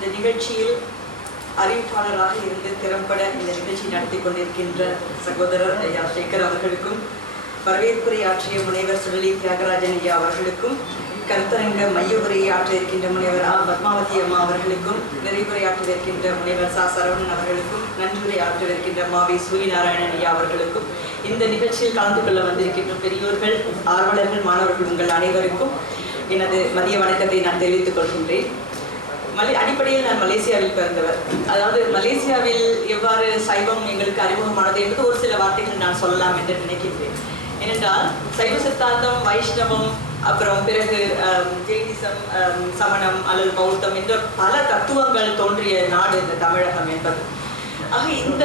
இந்த நிகழ்ச்சியில் அறிவிப்பாளராக இருந்து திறம்பட இந்த நிகழ்ச்சி நடத்தி கொண்டிருக்கின்ற சகோதரர் ஐயா சேகர் அவர்களுக்கும் வரவேற்புரை ஆற்றிய முனைவர் சுழலி தியாகராஜன் ஐயா அவர்களுக்கும் கருத்தரங்க மைய உரையை ஆற்றியிருக்கின்ற இருக்கின்ற முனைவர் ஆ. பத்மாவதி அம்மா அவர்களுக்கும் நிறைவுரை ஆற்றவிருக்கின்ற முனைவர் சா. சரவணன் அவர்களுக்கும் நன்றியுரை ஆற்றவிருக்கின்ற மாவி சூரியநாராயணன் ஐயா அவர்களுக்கும் இந்த நிகழ்ச்சியில் கலந்து கொள்ள வந்திருக்கின்ற பெரியோர்கள் ஆர்வலர்கள் மாணவர்கள் உங்கள் அனைவருக்கும் எனது மதிய வணக்கத்தை நான் தெரிவித்துக் கொள்கின்றேன். மலை அடிப்படையில் நான் மலேசியாவில் பிறந்தவர். அதாவது மலேசியாவில் எவ்வாறு சைவம் எங்களுக்கு அறிமுகமானது என்பது ஒரு சில வார்த்தைகள் நான் சொல்லலாம் என்று நினைக்கின்றேன். ஏனென்றால் சைவ சித்தாந்தம் வைஷ்ணவம் அப்புறம் பிறகு ஜெயினிசம் சமணம் அல்லது பௌத்தம் என்ற பல தத்துவங்கள் தோன்றிய நாடு இந்த தமிழகம் என்பது. ஆக இந்த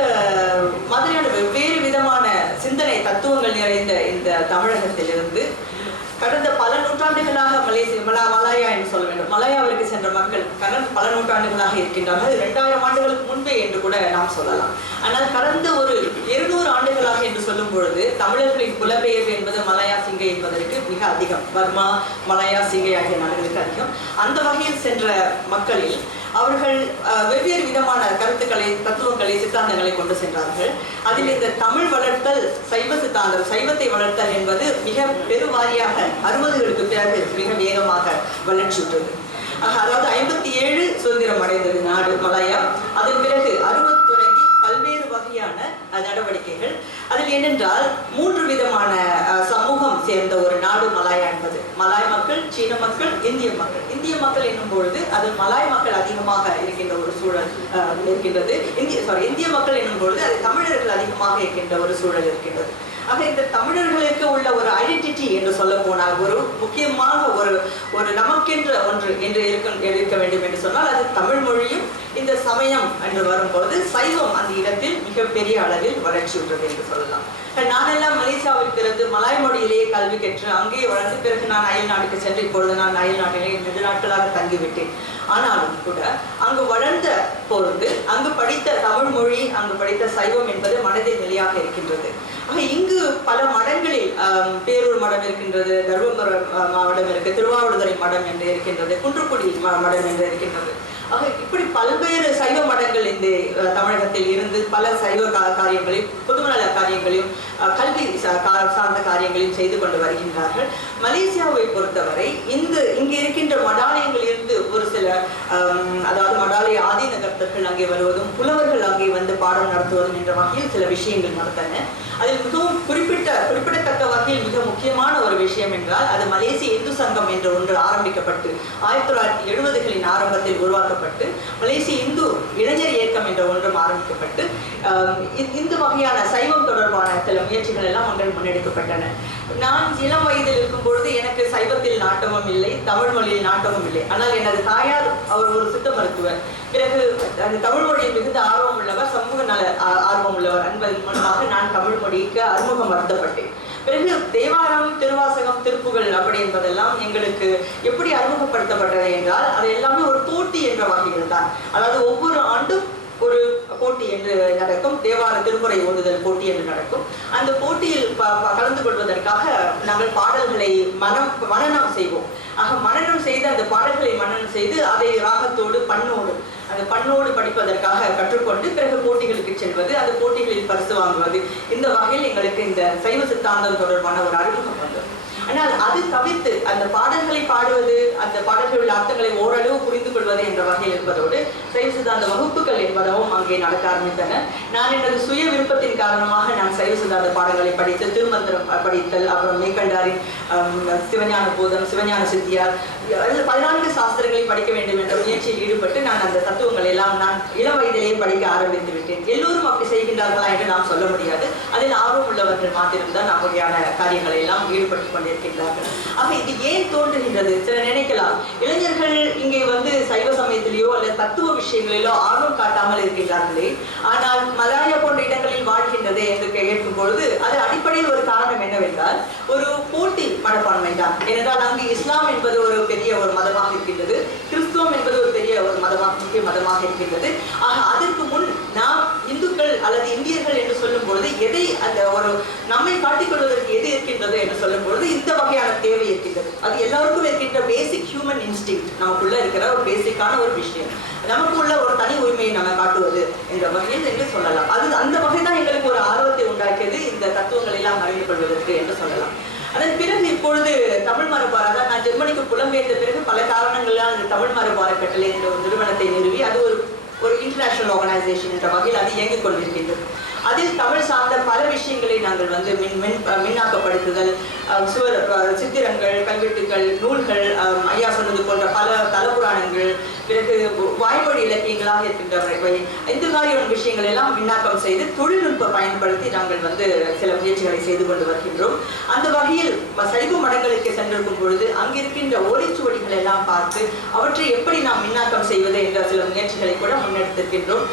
மாதிரியான வெவ்வேறு விதமான சிந்தனை தத்துவங்கள் நிறைந்த இந்த தமிழகத்திலிருந்து கடந்த பல நூற்றாண்டுகளாக மலேசிய மலா மலாயா என்று சொல்ல வேண்டும். மலாயாவிற்கு சென்ற மக்கள் கடந்த பல நூற்றாண்டுகளாக இருக்கின்றார்கள் இரண்டாயிரம் ஆண்டுகளுக்கு முன்பே என்று கூட நாம் சொல்லலாம். ஆனால் கடந்த ஒரு இருநூறு ஆண்டுகளாக என்று சொல்லும் பொழுது தமிழர்களின் புலப்பெயர்வு என்பது மலையா சிங்கை என்பதற்கு மிக அதிகம். பர்மா மலாயா சிங்கை ஆகிய நாடுகளுக்கு அதிகம். அந்த வகையில் சென்ற மக்களில் அவர்கள் அஹ், வெவ்வேறு விதமான கருத்துக்களை தத்துவங்களை சித்தாந்தங்களை கொண்டு சென்றார்கள். அதில் இந்த தமிழ் வளர்த்தல் சைவ சித்தாந்தம் சைவத்தை வளர்த்தல் என்பது மிக பெருவாரியாக அறுபதுகளுக்கு பிறகு மிக வேகமாக வளர்ச்சியுற்றது அதாவது ஐம்பத்தி ஏழு சுதந்திரம் அடைந்தது நாடு மலாயா. அதன் பிறகு அறுபது தொடங்கி பல்வேறு வகையான நடவடிக்கைகள் அதில் என்னென்றால் மூன்று விதமான அஹ், சமூகம் சேர்ந்த ஒரு நாடு மலாயா என்பது. மலாய் மக்கள் சீன மக்கள் இந்திய மக்கள். இந்திய மக்கள் என்னும் பொழுது அது மலாய் மக்கள் அதிகமாக இருக்கின்ற ஒரு சூழல் அஹ், இருக்கின்றது. இந்திய சாரி இந்திய மக்கள் என்னும் பொழுது அது தமிழர்கள் அதிகமாக இருக்கின்ற ஒரு சூழல் இருக்கின்றது. ஆக இந்த தமிழர்களுக்கு உள்ள ஒரு ஐடென்டிட்டி என்று சொல்ல போனால் ஒரு முக்கியமாக ஒரு ஒரு நமக்கென்ற ஒன்று என்று இருக்க இருக்க வேண்டும் என்று சொன்னால் அது தமிழ் மொழியும் இந்த சமயம் என்று வரும்போது சைவம் அந்த இடத்தில் மிகப்பெரிய அளவில் வளர்ச்சியுற்றது என்று சொல்லலாம். நானெல்லாம் மலேசியாவில் பிறந்து மலாய் மொழியிலேயே கல்வி கற்று அங்கே வளர்ந்து பிறகு நான் அயல் நாட்டுக்கு சென்று இப்பொழுது நான் அயல் நாட்டிலே நெடு நாட்களாக தங்கிவிட்டேன். ஆனாலும் கூட அங்கு வளர்ந்த பொழுது அங்கு படித்த தமிழ் மொழி அங்கு படித்த சைவம் என்பது மனதில் நிலையாக இருக்கின்றது. ஆக இங்கு பல மடங்களில் பேரூர் மடம் இருக்கின்றது தர்மபுர மடம் இருக்கு திருவாவடுதுறை மடம் என்று இருக்கின்றது குன்றுக்குடி மடம் என்று இருக்கின்றது. ஆக இப்படி பல்வேறு சைவ மடங்கள் இந்த தமிழகத்தில் இருந்து பல சைவ காரியங்களையும் பொதுநல காரியங்களையும் கல்வி சார்ந்த காரியங்களையும் செய்து கொண்டு வருகின்றார்கள். மலேசியாவை பொறுத்தவரை இந்த இங்கே இருக்கின்ற மடாலயங்களில் இருந்து ஒரு சில அதாவது மடாலய ஆதீன கர்த்தர்கள் அங்கே வருவதும் புலவர்கள் அங்கே வந்து பாடம் நடத்துவதும் என்ற வகையில் சில விஷயங்கள் நடந்தன. அதில் மிகவும் குறிப்பிட்ட குறிப்பிடத்தக்க வகையில் மிக முக்கியமான ஒரு விஷயம் என்றால் அது மலேசிய இந்து சங்கம் என்ற ஒன்று ஆரம்பிக்கப்பட்டு ஆயிரத்தி தொள்ளாயிரத்தி எழுபதுகளின் ஆரம்பத்தில் உருவாக்க உருவாக்கப்பட்டு மலேசிய இந்து இளைஞர் இயக்கம் என்ற ஒன்றும் ஆரம்பிக்கப்பட்டு இந்த- வகையான சைவம் தொடர்பான சில முயற்சிகள் எல்லாம் ஒன்றில் முன்னெடுக்கப்பட்டன. நான் இளம் வயதில் இருக்கும் பொழுது எனக்கு சைவத்தில் நாட்டமும் இல்லை தமிழ் மொழியில் நாட்டமும் இல்லை. ஆனால் எனது தாயார் அவர் ஒரு சித்த மருத்துவர். பிறகு அந்த தமிழ் மொழியில் மிகுந்த ஆர்வம் உள்ளவர் சமூக நல ஆர்வம் உள்ளவர். என்பதன் மூலமாக நான் தமிழ் மொழிக்கு அறிமுகம் வருத்தப்பட்டேன் பிறகு தேவாரம் திருவாசகம் திருப்புகள் அப்படி என்பதெல்லாம் எங்களுக்கு எப்படி அறிமுகப்படுத்தப்பட்டது என்றால் அது எல்லாமே ஒரு போட்டி என்ற வகையில் தான். அதாவது ஒவ்வொரு ஆண்டும் ஒரு போட்டி என்று நடக்கும். தேவார திருமுறை ஓதுதல் போட்டி என்று நடக்கும். அந்த போட்டியில் ப- ப- கலந்து கொள்வதற்காக நாங்கள் பாடல்களை மனம் மனநம் செய்வோம். ஆக மனனம் செய்து அந்த பாடல்களை மனநம் செய்து அதை ராகத்தோடு பண்ணோடு அந்த பண்ணோடு படிப்பதற்காக கற்றுக்கொண்டு பிறகு போட்டிகளுக்கு செல்வது அந்த போட்டிகளில் பரிசு வாங்குவது. இந்த வகையில் எங்களுக்கு இந்த சைவ சித்தாந்தம் தொடர்பான ஒரு அறிமுகம் வந்தது. ஆனால் அது தவிர்த்து அந்த பாடல்களை பாடுவது அந்த பாடல்கள் உள்ள அர்த்தங்களை ஓரளவு புரிந்து கொள்வது என்ற வகையில் இருப்பதோடு சைவ சித்தாந்த வகுப்புகள் என்பனவும் அங்கே நடக்க ஆரம்பித்தன. நான் எனது சுய விருப்பத்தின் காரணமாக நான் சைவ சித்தாந்த பாடங்களை படித்து திருமந்திரம் படித்தல் அப்புறம் மேற்கண்டாரின் சிவஞான போதம் சிவஞான சித்தியார் பதினான்கு சாஸ்திரங்களை படிக்க வேண்டும் என்ற முயற்சியில் ஈடுபட்டு நான் அந்த தத்துவங்களை எல்லாம் நான் இளம் வயதிலேயே படிக்க ஆரம்பித்து விட்டேன். எல்லோரும் அப்படி செய்கின்றார்களா என்று நாம் சொல்ல முடியாது. அதில் ஆர்வம் உள்ளவர்கள் மாத்திரம்தான் அப்படியான காரியங்களை எல்லாம் ஈடுபட்டுக் இருக்கின்றார்கள் ஆக இது ஏன் தோன்றுகின்றது? சில நினைக்கலாம். இளைஞர்கள் இங்கே வந்து சைவ சமயத்திலேயோ அல்லது தத்துவ விஷயங்களிலோ ஆர்வம் காட்டாமல் இருக்கின்றார்களே. ஆனால் மலாயா போன்ற இடங்களில் வாழ்கின்றது என்று கேட்கும் பொழுது அது அடிப்படையில் ஒரு காரணம் என்னவென்றால் ஒரு போட்டி மனப்பான்மை தான் ஏனென்றால் அங்கு இஸ்லாம் என்பது ஒரு பெரிய ஒரு மதமாக இருக்கின்றது. கிறிஸ்துவம் என்பது ஒரு பெரிய ஒரு மதமாக முக்கிய மதமாக இருக்கின்றது. ஆக அதற்கு முன் நாம் இந்துக்கள் அல்லது இந்தியர்கள் என்று சொல்லும் பொழுது எதை அந்த ஒரு நம்மை காட்டிக்கொள்வதற்கு எது இருக்கின்றது என்று சொல்லும் பொழுது இந்த வகையான தேவை இருக்கின்றது. அது எல்லாருக்கும் இருக்கின்ற பேசிக் ஹியூமன் இன்ஸ்டிங் நமக்குள்ள இருக்கிற ஒரு பேசிக்கான ஒரு விஷயம். நமக்கு உள்ள ஒரு தனி உரிமையை நம்ம காட்டுவது என்ற வகையில் என்று சொல்லலாம். அது அந்த வகை தான் எங்களுக்கு ஒரு ஆர்வத்தை உண்டாக்கியது இந்த தத்துவங்களை எல்லாம் அறிந்து கொள்வதற்கு என்று சொல்லலாம். அதன் பிறகு இப்பொழுது தமிழ் மரபார் அதாவது நான் ஜெர்மனிக்கு புலம்பெயர்ந்த பிறகு பல காரணங்களால் அந்த தமிழ் மரபார கட்டளை என்ற ஒரு நிறுவனத்தை நிறுவி அது ஒரு ஒரு இன்டர்நேஷனல் ஆர்கனைசேஷன் என்ற வகையில் அது இயங்கிக் கொண்டிருக்கின்றது. அதில் தமிழ் சார்ந்த பல விஷயங்களை நாங்கள் வந்து மின் மின் மின்னாக்கப்படுத்துதல் சுவர் சித்திரங்கள் கல்வெட்டுகள் நூல்கள் ஐயா சொன்னது போன்ற பல தலபுராணங்கள் பிறகு வாய்மொழி இலக்கியங்களாக இருக்கின்றவர்கள் இந்த மாதிரியான விஷயங்கள் எல்லாம் மின்னாக்கம் செய்து தொழில்நுட்ப பயன்படுத்தி நாங்கள் வந்து சில முயற்சிகளை செய்து கொண்டு வருகின்றோம். அந்த வகையில் சரிவு சைவ மடங்களுக்கு சென்றிருக்கும் பொழுது அங்கிருக்கின்ற ஓலைச்சுவடிகளை எல்லாம் பார்த்து அவற்றை எப்படி நாம் மின்னாக்கம் செய்வது என்ற சில முயற்சிகளை கூட முன்னெடுத்திருக்கின்றோம்.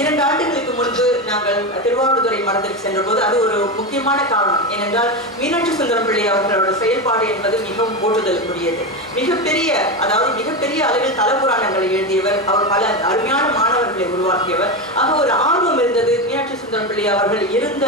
இரண்டு ஆண்டுகளுக்கு முன்பு நாங்கள் திருவாவடுதுறை சென்ற சென்றபோது அது ஒரு முக்கியமான காரணம். ஏனென்றால் மீனாட்சி சுந்தரம் பிள்ளை அவர்களோட செயல்பாடு என்பது மிகவும் போற்றுதலுக்குரியது மிகப்பெரிய அதாவது மிகப்பெரிய அளவில் தலபுராணங்களை எழுதியவர் அவர் பல அருமையான மாணவர்களை உருவாக்கியவர். ஆக ஒரு ஆர்வம் இருந்தது. சுந்தரம் பிள்ளை அவர்கள் இருந்த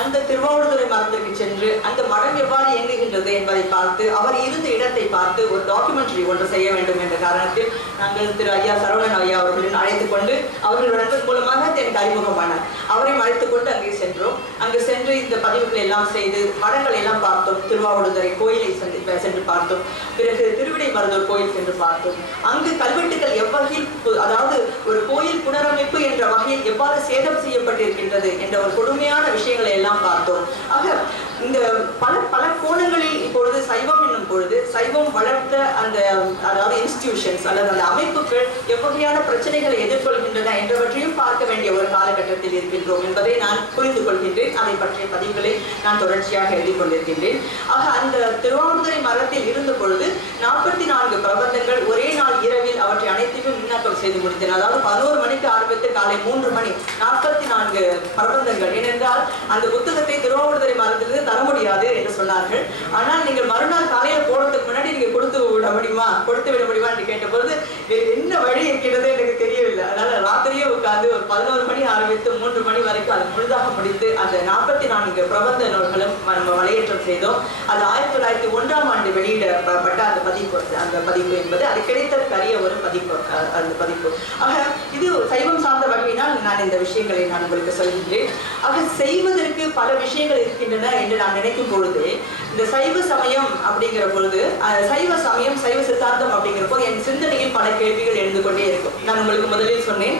அந்த திருவாவூர்துறை மரத்திற்கு சென்று அந்த மடம் எவ்வாறு இயங்குகின்றது என்பதை பார்த்து அவர் இருந்த இடத்தை பார்த்து ஒரு டாக்குமெண்ட்ரி ஒன்று செய்ய வேண்டும் என்ற காரணத்தில் நாங்கள் திரு ஐயா சரவணன் ஐயா அவர்களின் அழைத்துக் கொண்டு அவர்கள் நண்பர் மூலமாக எனக்கு அறிமுகமானார். அவரையும் அழைத்துக் கொண்டு அங்கே சென்றோம். அங்கு சென்று இந்த பதிவுகளை எல்லாம் செய்து மடங்களை எல்லாம் பார்த்தோம். திருவாவூர்துறை கோயிலை சென்று பார்த்தோம். பிறகு திருவிடை மருந்தூர் கோயில் சென்று பார்த்தோம். அங்கு கல்வெட்டுகள் எவ்வகையில் அதாவது ஒரு கோயில் கூட எவ்வாறு சேதம் செய்யப்பட்டிருக்கின்றது என்ற ஒரு கொடுமையான விஷயங்களை எல்லாம் பார்த்தோம். ஆக இந்த பல பல கோணங்களில் இப்பொழுது சைவ பொழுது சைவம் வளர்த்த அந்த அதாவது இன்ஸ்டிடியூஷன்ஸ் அல்லது அந்த அமைப்புகள் எவ்வகையான பிரச்சனைகளை எதிர்கொள்கின்றன என்றவற்றையும் பார்க்க வேண்டிய ஒரு காலகட்டத்தில் இருக்கின்றோம் என்பதை நான் புரிந்து கொள்கின்றேன். அதை பற்றிய பதிவுகளை நான் தொடர்ச்சியாக எழுதி கொண்டிருக்கின்றேன். ஆக அந்த திருவாவூதுரை மரத்தில் இருந்த பொழுது நாற்பத்தி நான்கு பிரபந்தங்கள் ஒரே நாள் இரவில் அவற்றை அனைத்தையும் முன்னாக்கம் செய்து முடித்தேன். அதாவது பதினோரு மணிக்கு ஆரம்பித்து காலை மூன்று மணி நாற்பத்தி நான்கு பிரபந்தங்கள். ஏனென்றால் அந்த புத்தகத்தை திருவாவூதுரை மரத்திலிருந்து தர முடியாது என்று சொன்னார்கள். ஆனால் நீங்கள் மறுநாள் காலையில போறதுக்கு முன்னாடி நீங்க கொடுத்து விட முடியுமா கொடுத்து விட முடியுமா என்று கேட்டபொழுது வேறு என்ன வழி இருக்கிறது எனக்கு தெரியவில்லை அதனால ராத்திரியே உட்கார்ந்து ஒரு பதினோரு மணி ஆரம்பித்து மூன்று மணி வரைக்கும் அதை முழுதாக முடித்து அந்த நாற்பத்தி நான்கு பிரபந்த நூல்களும் நம்ம வலையேற்றம் செய்தோம். அது ஆயிரத்தி தொள்ளாயிரத்தி ஒன்றாம் ஆண்டு வெளியிடப்பட்ட அந்த பதிப்பு அந்த பதிப்பு என்பது அது கிடைத்தற்கரிய ஒரு பதிப்பு அந்த பதிப்பு. ஆக இது சைவம் சார்ந்த வகையினால் நான் இந்த விஷயங்களை நான் உங்களுக்கு சொல்கின்றேன். ஆக செய்வதற்கு பல விஷயங்கள் இருக்கின்றன என்று நான் நினைக்கும் பொழுது இந்த சைவ சமயம் அப்படிங்கிற பொழுது சைவ சமயம் சைவ சித்தாந்தம் அப்படிங்கிற போது என் சிந்தனையில் பல கேள்விகள் எழுந்து கொண்டே இருக்கும். நான் உங்களுக்கு முதலில் சொன்னேன்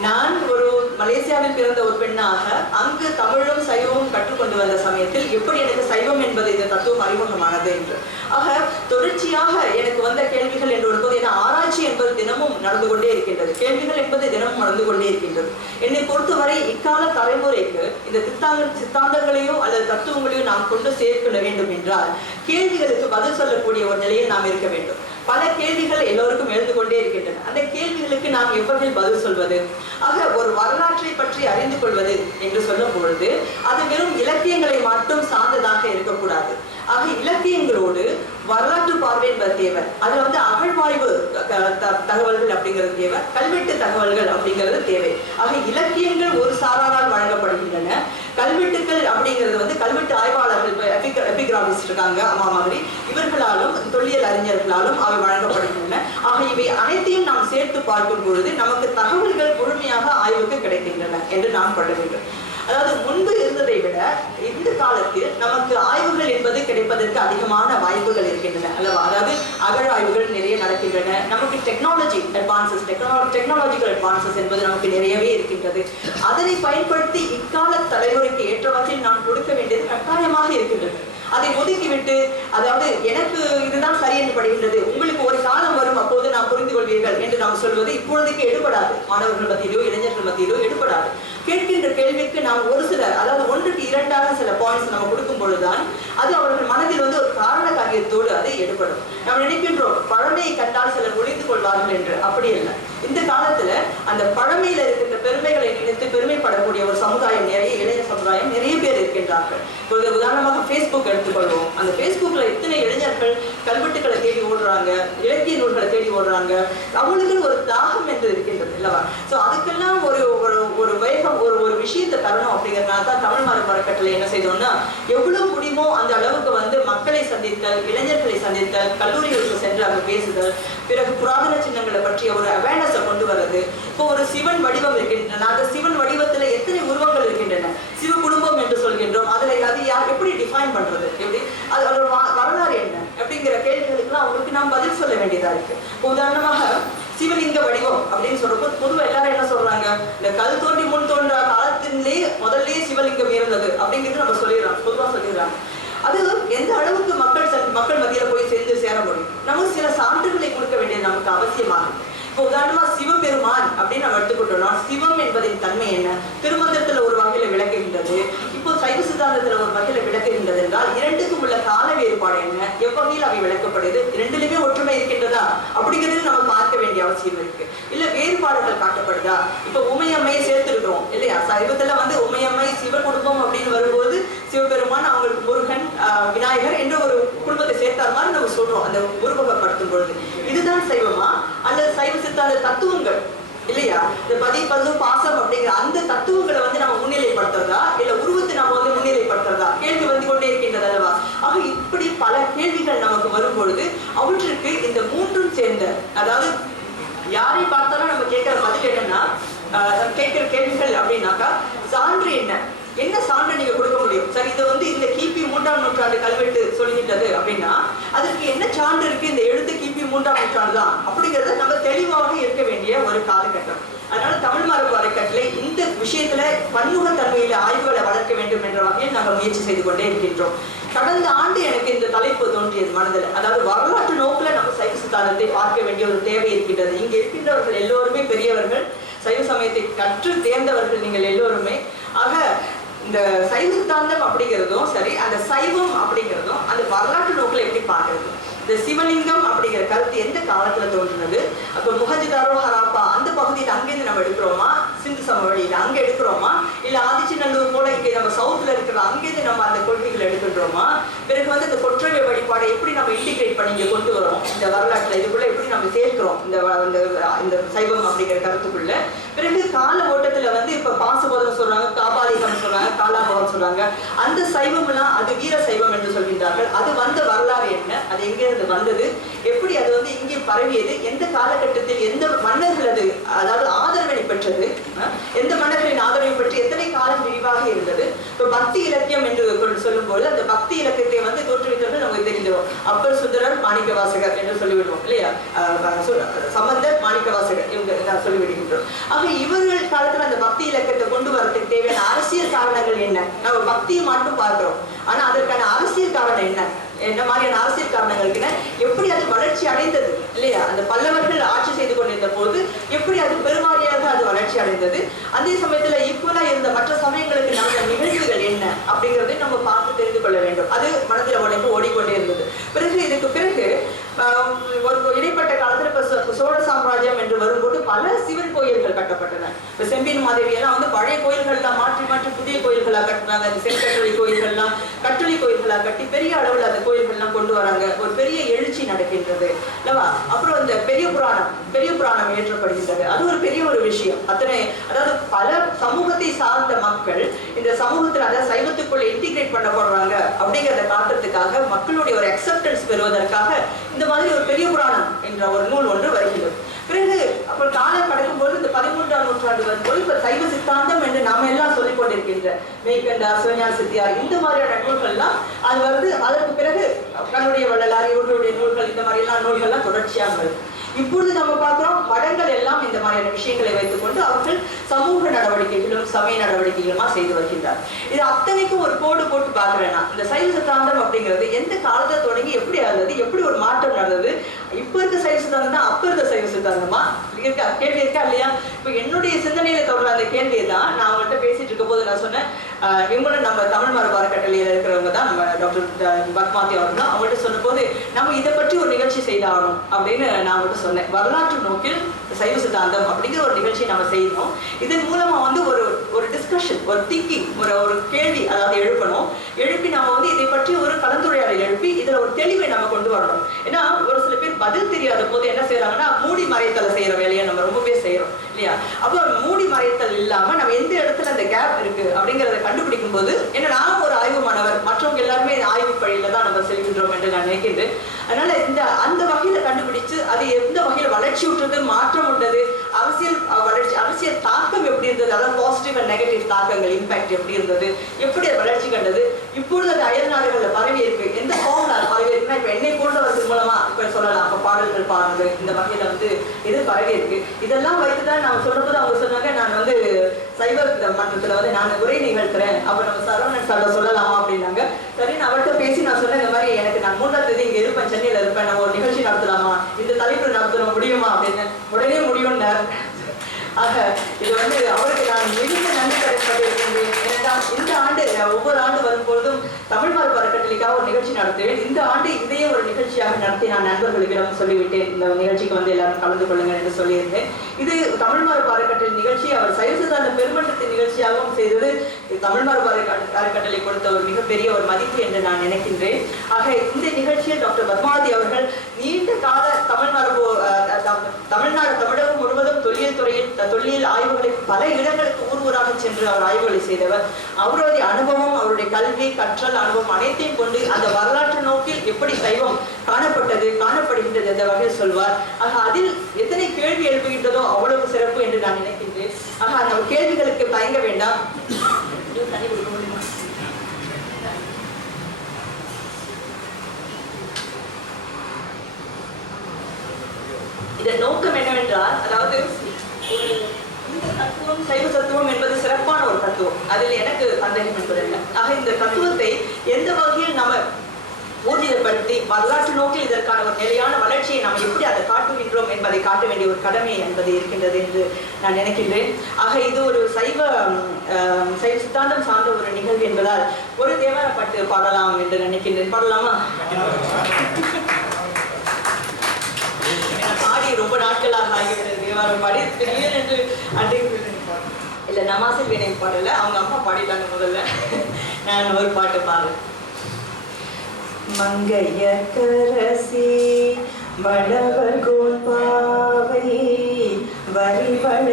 நான் ஒரு மலேசியாவில் பிறந்த ஒரு பெண்ணாக அங்கு தமிழும் சைவமும் கற்றுக்கொண்டு வந்த சமயத்தில் எப்படி எனக்கு சைவம் என்பது இந்த தத்துவம் அறிமுகமானது என்று. ஆக தொடர்ச்சியாக எனக்கு வந்த கேள்விகள் என்று வரும்போது ஏன்னா ஆராய்ச்சி என்பது தினமும் நடந்து கொண்டே இருக்கின்றது. கேள்விகள் என்பது தினமும் நடந்து கொண்டே இருக்கின்றது. என்னை பொறுத்தவரை இக்கால தலைமுறைக்கு இந்த சித்தாந்த சித்தாந்தங்களையோ அல்லது தத்துவங்களையோ நாம் கொண்டு சேர்க்க வேண்டும் என்றால் கேள்விகளுக்கு பதில் சொல்லக்கூடிய ஒரு நிலையில் நாம் இருக்க வேண்டும். பல கேள்விகள் எல்லோருக்கும் எழுந்து கொண்டே இருக்கின்றன. அந்த கேள்விகளுக்கு நாம் எவ்வகையில் பதில் சொல்வது? ஆக ஒரு வரலாற்றை பற்றி அறிந்து கொள்வது என்று சொல்லும் பொழுது அது வெறும் இலக்கியங்களை மட்டும் சார்ந்ததாக இருக்கக்கூடாது. ஆக இலக்கியங்களோடு வரலாற்று பார்வை என்பது தேவை. அதுல வந்து அகழ்வாய்வு தகவல்கள் அப்படிங்கிறது தேவை. கல்வெட்டு தகவல்கள் அப்படிங்கிறது தேவை. ஆக இலக்கியங்கள் ஒரு சாராரால் வழங்கப்படுகின்றன. கல்வெட்டுக்கள் அப்படிங்கிறது வந்து கல்வெட்டு ஆய்வாளர்கள் இப்போ எபிகிராபிஸ்ட் இருக்காங்க அம்மா மாதிரி. இவர்களாலும் தொல்லியல் அறிஞர்களாலும் அவை வழங்கப்படுகின்றன. ஆக இவை அனைத்தையும் நாம் சேர்த்து பார்க்கும் பொழுது நமக்கு தகவல்கள் முழுமையாக ஆய்வுக்கு கிடைக்கின்றன என்று நாம் கொள்ள வேண்டும். அதாவது முன்பு இருந்ததை விட இந்த காலத்தில் நமக்கு ஆய்வுகள் என்பது கிடைப்பதற்கு அதிகமான வாய்ப்புகள் இருக்கின்றன அல்லவா? அதாவது அகழாய்வுகள் நிறைய நடக்கின்றன. நமக்கு டெக்னாலஜி அட்வான்சஸ் டெக்னாலஜிக்கல் அட்வான்சஸ் என்பது நமக்கு நிறையவே இருக்கின்றது. அதனை பயன்படுத்தி இக்கால தலைவருக்கு ஏற்ற வகையில் நாம் கொடுக்க வேண்டியது கட்டாயமாக இருக்கின்றது. அதை ஒதுக்கிவிட்டு அதாவது எனக்கு இதுதான் சரி என்று படுகின்றது உங்களுக்கு ஒரு காலம் வரும் அப்போது நாம் புரிந்து கொள்வீர்கள் என்று நாம் சொல்வது இப்பொழுதுக்கு எடுபடாது. மாணவர்கள் மத்தியிலோ இளைஞர்கள் மத்தியிலோ எடுபடாது. கேட்கின்ற கேள்விக்கு நாம் ஒரு சில அதாவது ஒன்றுக்கு இரண்டாக சில பாயிண்ட்ஸ் நம்ம கொடுக்கும் பொழுதுதான் அது அவர்கள் மனதில் வந்து ஒரு காரண காரியத்தோடு அது எடுபடும். நம்ம நினைக்கின்றோம் பழமையை கண்டால் சிலர் ஒழிந்து கொள்வார்கள் என்று. அப்படி இல்லை இந்த காலத்துல அந்த பழமையில இருக்கின்ற பெருமைகளை நினைத்து பெருமைப்படக்கூடிய ஒரு சமுதாயம் நிறைய இளைஞர் சமுதாயம் நிறைய பேர் இருக்கின்றார்கள். ஒரு உதாரணமாக ஃபேஸ்புக் எடுத்துக்கொள்வோம். அந்த ஃபேஸ்புக்ல எத்தனை இளைஞர்கள் கல்வெட்டுக்களை தேடி ஓடுறாங்க இலக்கிய நூல்களை தேடி ஓடுறாங்க. அவங்களுக்கு ஒரு தாகம் என்று இருக்கின்றது இல்லவா? ஸோ அதுக்கெல்லாம் ஒரு ஒரு வேகம் ஒரு ஒரு விஷயத்தை தரணும் அப்படிங்கிறதுனால தான் தமிழ் மரபு அறக்கட்டளை என்ன செய்தோம்னா எவ்வளவு முடியுமோ அந்த அளவுக்கு வந்து மக்களை சந்தித்தல் இளைஞர்களை சந்தித்தல் கல்லூரிகளுக்கு சென்று அங்கே பேசுதல் பிறகு புராதன சின்னங்களை பற்றிய ஒரு அவேர்னஸை கொண்டு வர்றது இப்போ ஒரு சிவன் வடிவம் இருக்கின்றன. அந்த சிவன் வடிவத்துல எத்தனை உருவங்கள் இருக்கின்றன? சிவ குடும்பம் என்று சொல்கின்றோம். அதுல அது யார் எப்படி டிஃபைன் பண்றது? எப்படி? அது அதோட வரலாறு என்ன? அப்படிங்கிற கேள்விகளுக்குலாம் அவங்களுக்கு நாம் பதில் சொல்ல வேண்டியதா இருக்கு. உதாரணமாக சிவலிங்க வடிவம் அப்படின்னு சொல்றப்போ பொதுவா எல்லாரும் என்ன சொல்றாங்க? இந்த கல் தோன்றி முன் தோன்றா காலத்திலே முதல்லயே சிவலிங்கம் இருந்தது அப்படிங்கிறது நம்ம சொல்லிடுறோம். பொதுவா சொல்லிடுறாங்க. அது எந்த அளவுக்கு மக்கள் மக்கள் மத்தியில போய் சேர்ந்து சேர முடியும்? நமக்கு சில சான்றுகளை கொடுக்க வேண்டியது நமக்கு அவசியமாகும் இப்போ உதாரணமா சிவபெருமான் அப்படின்னு நம்ம எடுத்துக்கிட்டோம்னா சிவம் என்பதின் தன்மை என்ன? திருமந்திரத்துல ஒரு வகையில விளக்குகின்றது. இப்போ சைவ சித்தாந்தத்துல ஒரு வகையில விளக்குகின்றது என்றால் இரண்டுக்கும் உள்ள கால வேறுபாடு என்ன? எவ்வகையில் அவை விளக்கப்படுது இரண்டிலுமே ஒற்றுமை இருக்கின்றதா? அப்படிங்கிறது நம்ம பார்க்க வேண்டிய அவசியம் இருக்கு. இல்ல வேறுபாடுகள் காட்டப்படுதா? இப்போ உமையம்மையை சேர்த்துருக்கிறோம் இல்லையா? சைவத்துல வந்து உமையம்மை சிவ குடும்பம் அப்படின்னு வரும்போது சிவபெருமான் அவங்களுக்கு முருகன் விநாயகர் என்ற ஒரு குடும்பத்தை சேர்த்தார் மாதிரி நம்ம சொல்றோம் அந்த உருவகப்படுத்தும் பொழுது. இதுதான் சைவமா? அல்லது சைவ சித்தாந்த தத்துவங்கள் இல்லையா? இந்த பதி பது பாசம் அப்படிங்கிற அந்த தத்துவங்களை வந்து நம்ம முன்னிலைப்படுத்துறதா? இல்ல உருவத்தை நம்ம வந்து முன்னிலைப்படுத்துறதா? கேள்வி வந்து கொண்டே இருக்கின்றது அல்லவா? ஆக இப்படி பல கேள்விகள் நமக்கு வரும் பொழுது அவற்றுக்கு இந்த மூன்றும் சேர்ந்த அதாவது யாரை பார்த்தாலும் நம்ம கேட்கிற பதில் என்னன்னா ஆஹ், கேட்கிற கேள்விகள் அப்படின்னாக்கா சான்று என்ன? என்ன சான்று நீங்க கொடுக்க முடியும்? சரி இது வந்து இந்த கிபி மூன்றாம் நூற்றாண்டு கல்வெட்டு சொல்லுகின்றது அப்படின்னா அதற்கு என்ன சான்று இருக்கு? இந்த எழுத்து கிபி மூன்றாம் நூற்றாண்டு தான். அப்படிங்கறத நம்ம தெளிவாக இருக்க வேண்டிய ஒரு காலகட்டம். அதனால தமிழ் மரபு அறக்கட்டளை இந்த விஷயத்துல பன்முகத்தன்மையில ஆய்வுகளை வளர்க்க வேண்டும் என்ற வகையில் நாங்கள் முயற்சி செய்து கொண்டே இருக்கின்றோம். கடந்த ஆண்டு எனக்கு இந்த தலைப்பு தோன்றியது மனதில். அதாவது வரலாற்று நோக்கில் நம்ம சைவ சித்தாந்தத்தை பார்க்க வேண்டிய ஒரு தேவை இருக்கின்றது. இங்கே இருக்கின்றவர்கள் எல்லோருமே பெரியவர்கள். சைவ சமயத்தை கற்று தேர்ந்தவர்கள் நீங்கள் எல்லோருமே. ஆக இந்த சைவ சித்தாந்தம் அப்படிங்கிறதும் சரி அந்த சைவம் அப்படிங்கிறதும் அந்த வரலாற்று நோக்கில் எப்படி பார்க்கறது? இந்த சிவலிங்கம் அப்படிங்கிற கருத்து எந்த காலத்துல தோன்றினது? அப்போ முகஜிதாரோ ஹராப்பா அந்த பகுதியில் அங்கேருந்து நம்ம எடுக்கிறோமா? சிந்து சமவெளியில அங்க எடுக்கிறோமா? இல்ல ஆதிச்சநல்லூர் போல இங்கே நம்ம சவுத்துல இருக்கிற அங்கேருந்து நம்ம அந்த கொள்கைகளை எடுக்கின்றோமா? பிறகு வந்து இந்த கொற்றவை வழிபாடை எப்படி நம்ம இன்டிகிரேட் பண்ணி இங்கே கொண்டு வரோம்? இந்த வரலாற்றுல இதுக்குள்ள எப்படி நம்ம சேர்க்கிறோம்? இந்த இந்த- இந்த சைவம் அப்படிங்கிற கருத்துக்குள்ள பிறகு கால ஓட்டத்துல வந்து இப்ப பாசுபோதம் சொல்றாங்க காபாலிகம் சொல்றாங்க காலாபோதம் சொல்றாங்க. அந்த சைவம் எல்லாம் அது வீர சைவம் என்று சொல்கின்றார்கள். அது வந்த வரலாறு என்ன? அது எங்கிருந்து வந்தது? எப்படி அது வந்து இங்கே பரவியது? எந்த காலகட்டத்தில் எந்த மன்னர்கள் அது அதாவது ஆதரவினை பெற்றது? எந்த மன்னர்களின் ஆதரவை பெற்று எத்தனை காலம் விரிவாக இருந்தது? இப்ப பக்தி இலக்கியம் என்று சொல்லும் போது அந்த பக்தி இலக்கிய வந்து அப்பர் சுந்தரர் மாணிக்க வாசகர் என்று சொல்லிவிடுவோம் இல்லையா? சம்பந்தர் மாணிக்க வாசகர் இவங்க சொல்லிவிடுகின்றோம். ஆக இவர்கள் காலத்துல அந்த பக்தி இலக்கத்தை கொண்டு வரதுக்கு தேவையான அரசியல் காரணங்கள் என்ன? நம்ம பக்தியை மட்டும் பார்க்கிறோம். ஆனா அதற்கான அரசியல் காரணம் என்ன? என்ன மாதிரியான அரசியல் காரணங்கள் எப்படி அது வளர்ச்சி அடைந்தது இல்லையா? அந்த பல்லவர்கள் ஆட்சி செய்து கொண்டிருந்த போது எப்படி அது பெருவாரியாக அது வளர்ச்சி அடைந்தது? அதே சமயத்துல ஈக்குவலா இருந்த மற்ற சமயங்களுக்கு நடந்த நிகழ்வுகள் என்ன? அப்படிங்கறதையும் நம்ம பார்க்க தெரிந்து கொள்ள வேண்டும் அது மனதில் உடைப்பு ஓடிக்கொண்டே இருந்தது பிறகு இதுக்கு பிறகு ஆஹ், ஒரு இடைப்பட்ட காலத்துல இப்ப சோ- சோழ சாம்ராஜ்யம் என்று வரும்போது பல சிவன் கோயில்கள் கட்டப்பட்டன இப்ப செம்பின் மாதேவி எல்லாம் வந்து பழைய கோயில்கள்லாம் மாற்றி மாற்றி புதிய கோயில்களா கட்டினாங்க. அந்த செங்கட்டளை கோயில்கள்லாம் கட்டுளை கோயில்களா கட்டி பெரிய அளவுல அந்த கோயில்கள்லாம் கொண்டு வராங்க. ஒரு பெரிய எழுச்சி நடக்கின்றது. இல்லவா அப்புறம் இந்த பெரிய புராணம் பெரிய புராணம் ஏற்றப்படுகின்றது அது ஒரு பெரிய ஒரு விஷயம். அத்தனை அதாவது பல சமூகத்தை சார்ந்த மக்கள் இந்த சமூகத்துல அதாவது சைவத்துக்குள்ள இன்டிகிரேட் பண்ணப்படுறாங்க அப்படிங்கிறத காட்டுறதுக்காக மக்களுடைய ஒரு அக்செப்டன்ஸ் பெறுவதற்காக இந்த மாதிரி ஒரு பெரிய புராணம் என்ற ஒரு நூல் ஒன்று வருகிறது. பிறகு அப்புறம் காலம் கடக்கும்போது இந்த பதிமூன்றாம் நூற்றாண்டு வரும்போது இப்ப சைவ சித்தாந்தம் என்று நாம எல்லாம் சொல்லிக் கொண்டிருக்கின்ற மெய்கண்டா சோனியா சித்தியார் இந்த மாதிரியான நூல்கள்லாம் அது வருது அதற்கு பிறகு கண்ணுடைய வள்ளலார் இவர்களுடைய நூல்கள் இந்த மாதிரி எல்லாம் நூல்கள்லாம் தொடர்ச்சியாக வருது இப்பொழுது நம்ம பார்க்கிறோம் மடங்கள் எல்லாம் இந்த மாதிரியான விஷயங்களை வைத்துக்கொண்டு அவர்கள் சமூக நடவடிக்கைகளும் சமய நடவடிக்கைகளுமா செய்து வருகின்றார். இது அத்தனைக்கும் ஒரு கோடு போட்டு பார்க்கிறேன்னா இந்த சைவ சித்தாந்தம் அப்படிங்கிறது எந்த காலத்தை தொடங்கி எப்படி ஆகுது எப்படி ஒரு மாற்றம் நடந்தது இப்ப இருக்க சைவ சித்தாந்தம் தான் அப்ப இருக்க சைவ சித்தாந்தமா? இருக்கா? கேள்வி இருக்கா இல்லையா? இப்ப என்னுடைய சிந்தனையில தொடர அந்த கேள்வியை தான் நான் அவங்கள்ட்ட பேசிட்டு இருக்க போது நான் சொன்னேன். ஆஹ் இவங்களும் நம்ம தமிழ் மரபார கட்டளையில இருக்கிறவங்க தான் நம்ம டாக்டர் த- அவர்கள் தான். அவங்கள்ட்ட சொன்னபோது நம்ம இதை பற்றி ஒரு நிகழ்ச்சி செய்தாகணும் அப்படின்னு நான் அவங்கள்ட்ட சொன்னேன். வரலாற்று நோக்கில் சைவ சித்தாந்தம் அப்படிங்கிற ஒரு நிகழ்ச்சியை நம்ம செய்யணும். இதன் மூலமா வந்து ஒரு ஒரு டிஸ்கஷன் ஒரு திங்கிங் ஒரு ஒரு கேள்வி அதாவது எழுப்பணும். எழுப்பி நாம வந்து இதை பற்றி ஒரு கலந்துரையாடல் எழுப்பி இதுல ஒரு தெளிவை நம்ம கொண்டு வரணும். ஏன்னா ஒரு சில பேர் பதில் தெரியாத போது என்ன செய்யறாங்கன்னா மூடி மறைத்தலை செய்யற வேலையை நம்ம ரொம்பவே செய்யறோம் இல்லையா? அப்போ மூடி மறைத்தல் இல்லாம நம்ம எந்த இடத்துல அந்த கேப் இருக்கு அப்படிங்கறத கண்டுபிடிக்கும் போது என்ன நான் ஒரு ஆய்வு மாணவர் மற்றவங்க எல்லாருமே ஆய்வு பழியில தான் நம்ம செல்கின்றோம் என்று நான் நினைக்கின்றேன். அதனால இந்த அந்த வகையில கண்டுபிடிச்சு அது எந்த வகையில வளர்ச்சி விட்டது மாற்றம் உண்டது? அரசியல் வளர்ச்சி அரசியல் தாக்கம் எப்படி இருந்தது? அதாவது பாசிட்டிவ் அண்ட் நெகட்டிவ் தாக்கங்கள் இம்பாக்ட் எப்படி இருந்தது? எப்படி வளர்ச்சி கண்டது? இப்பொழுது அது அயல் நாடுகளில் பரவி இருக்கு எந்த ஃபார்ம்ல இருக்குன்னா இப்ப என்னை போன்றவர்கள் மூலமா இப்ப சொல்லலாம். இப்ப பாடல்கள் பாடுறது இந்த வகையில வந்து இது பழகி இருக்கு. இதெல்லாம் வைத்துதான் நான் சொல்றபோது அவங்க சொன்னாங்க நான் வந்து சைவ மன்றத்துல வந்து நான் உரை நிகழ்த்துறேன். அப்ப நம்ம சரவணன் சார் சொல்லலாமா அப்படின்னாங்க. சரி நான் அவர்கிட்ட பேசி நான் சொன்னேன் இந்த மாதிரி எனக்கு நான் மூன்றாம் தேதி இங்க இருப்பேன் சென்னையில இருப்பேன். நம்ம ஒரு நிகழ்ச்சி நடத்தலாமா? இந்த தலைப்பு நடத்த முடியுமா அப்படின்னு. உடனே முடியும்னார். ஆக இது வந்து அவருக்கு நான் மிகுந்த நன்றி கடன்பட்டிருக்கின்றேன் ஏனென்றால் இந்த ஆண்டு ஒவ்வொரு ஆண்டு வரும்பொழுதும் தமிழ் ஒரு நிகழ்ச்சி நடத்துவேன். இந்த ஆண்டு இதையே ஒரு நிகழ்ச்சியாக நடத்தி நான் நண்பர்களிடம் சொல்லிவிட்டேன். இந்த நிகழ்ச்சிக்கு வந்து எல்லாரும் கலந்து கொள்ளுங்கள் என்று சொல்லியிருந்தேன். இது தமிழ் மார்பு அறக்கட்டளை நிகழ்ச்சி. அவர் சைவ சித்தாந்த பெருமன்றத்தின் நிகழ்ச்சியாகவும் செய்தது. தமிழ் மார்பு அறக்கட்டளை கொடுத்த ஒரு மிகப்பெரிய ஒரு மதிப்பு என்று நான் நினைக்கின்றேன். ஆக இந்த நிகழ்ச்சியில் டாக்டர் பத்மாவதி அவர்கள் நீண்ட கால தமிழ்நாடு தமிழ்நாடு தமிழகம் முழுவதும் தொல்லியல் துறையில் தொல்லியல் ஆய்வுகளை பல இடங்களுக்கு ஊர் ஊராக சென்று அவர் ஆய்வுகளை செய்தவர். அவருடைய அனுபவம் அவருடைய கல்வி கற்றல் அனுபவம் அனைத்தையும் கொண்டு அந்த வரலாற்று நோக்கில் எப்படி சைவம் காணப்பட்டது காணப்படுகின்றது என்ற வகையில் சொல்வார். ஆக அதில் எத்தனை கேள்வி எழுப்புகின்றதோ அவ்வளவு சிறப்பு என்று நான் நினைக்கின்றேன். ஆக அந்த கேள்விகளுக்கு தயங்க வேண்டாம் இன்னும் தண்ணி கொடுக்க முடியுமா? இதன் நோக்கம் என்னவென்றால் அதாவது ஒரு இந்த தத்துவம் சைவ தத்துவம் என்பது சிறப்பான ஒரு தத்துவம். அதில் எனக்கு சந்தேகம் என்பதில்லை ஆக இந்த தத்துவத்தை எந்த வகையில் நம்ம ஊர்ஜிதப்படுத்தி வரலாற்று நோக்கில் இதற்கான ஒரு நிலையான வளர்ச்சியை நாம் எப்படி அதை காட்டுகின்றோம் என்பதை காட்ட வேண்டிய ஒரு கடமை என்பது இருக்கின்றது என்று நான் நினைக்கின்றேன். ஆக இது ஒரு சைவ ஆஹ், சைவ சித்தாந்தம் சார்ந்த ஒரு நிகழ்வு என்பதால் ஒரு தேவாரப்பட்டு பாடலாம் என்று நினைக்கின்றேன். பாடலாமா பாடி ரொம்ப நாட்களாக ஆகிவிட்டது. தேவாரம் பாடி திடீரென்று அண்டை இல்லை நமாசில் வினை பாடல. அவங்க அம்மா பாடிட்டாங்க முதல்ல. நான் ஒரு பாட்டு பாடு. மங்கைய கரசி வடவர் கோல் பாவை வரிவளை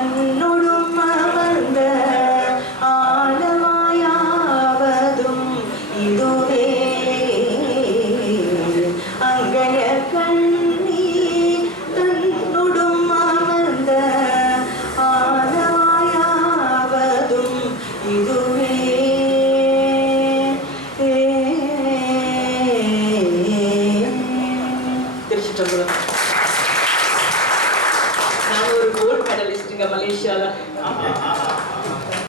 No.